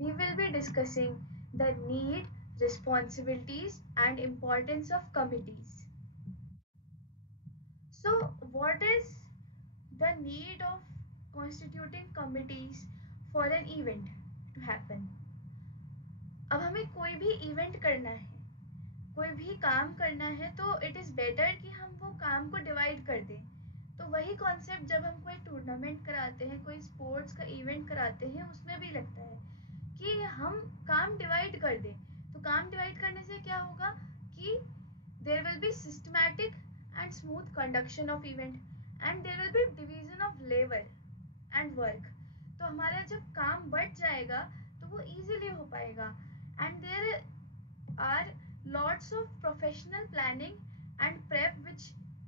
we will be discussing the need, responsibilities, and importance of committees. So, what is the need of constituting committees for an event to happen? अब हमें कोई भी event करना है, कोई भी काम करना है, तो इट इज़ बेटर कि हम वो काम को डिवाइड कर दें। तो वही कॉन्सेप्ट जब हम कोई टूर्नामेंट कराते हैं, कोई स्पोर्ट्स का इवेंट कराते हैं, उसमें भी लगता है कि हम काम डिवाइड कर दें। तो काम डिवाइड करने से क्या होगा कि there will be systematic and smooth conduction of event and there will be division of labour and work. तो हमारा जब काम बढ़ जाएगा तो वो इजीली हो पाएगा and there are lots of professional planning and prep which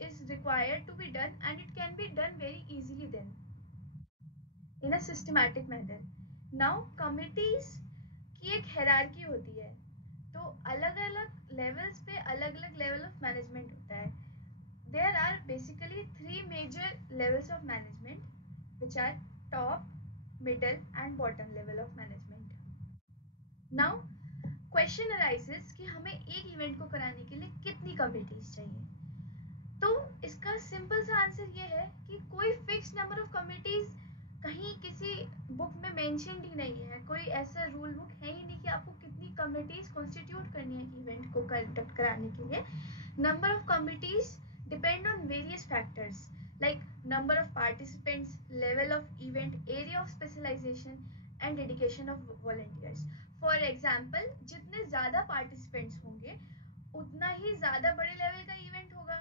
is required to be done, and it can be done very easily then in a systematic manner. Now committees की एक hierarchy होती है, तो अलग अलग levels पे अलग अलग लेवल ऑफ मैनेजमेंट होता है. There are basically three major levels of management, which are top, middle and bottom level of management. Now question arises कि हमें एक इवेंट को कराने के लिए कितनी कमिटीज चाहिए. तो इसका सिंपल सा आंसर ये है कि कोई फिक्स नंबर ऑफ कमिटीज कहीं किसी बुक में मेंशन ही नहीं है. कोई ऐसा रूल बुक है ही नहीं कि आपको कितनी कमिटीज कॉन्स्टिट्यूट करनी है इवेंट को कंडक्ट कराने के लिए. Number of committees depend on various factors like number of participants, level of event, area of specialization and dedication of volunteers. For example, जितने ज़्यादा participants होंगे उतना ही ज़्यादा बड़े लेवल का इवेंट होगा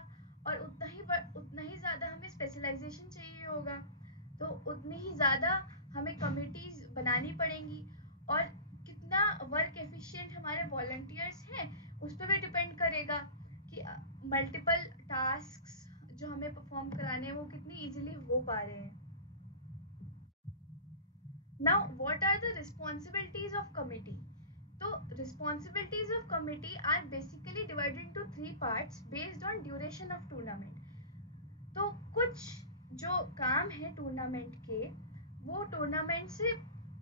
और उतना ही ज़्यादा हमें स्पेशलाइजेशन चाहिए होगा, तो उतनी ही ज़्यादा हमें कमिटीज बनानी पड़ेंगी. और कितना वर्क एफिशिएंट हमारे वॉलंटियर्स हैं उस पर भी डिपेंड करेगा कि मल्टीपल टास्क जो हमें परफॉर्म कराने हैं वो कितनी इजीली हो पा रहे हैं. Now what are the responsibilities of committee. तो responsibilities of committee are basically divided into three parts based on duration of tournament. तो कुछ जो काम है टूर्नामेंट के वो टूर्नामेंट से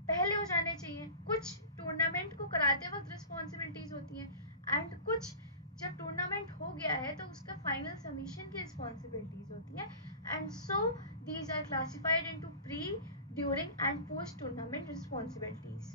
पहले हो जाने चाहिए. कुछ टूर्नामेंट को कराते वक्त रिस्पॉन्सिबिलिटीज होती हैं एंड कुछ जब टूर्नामेंट हो गया है तो उसका फाइनल सबमिशन की रिस्पॉन्सिबिलिटीज होती हैं. And so these are classified into pre, during and post tournament responsibilities.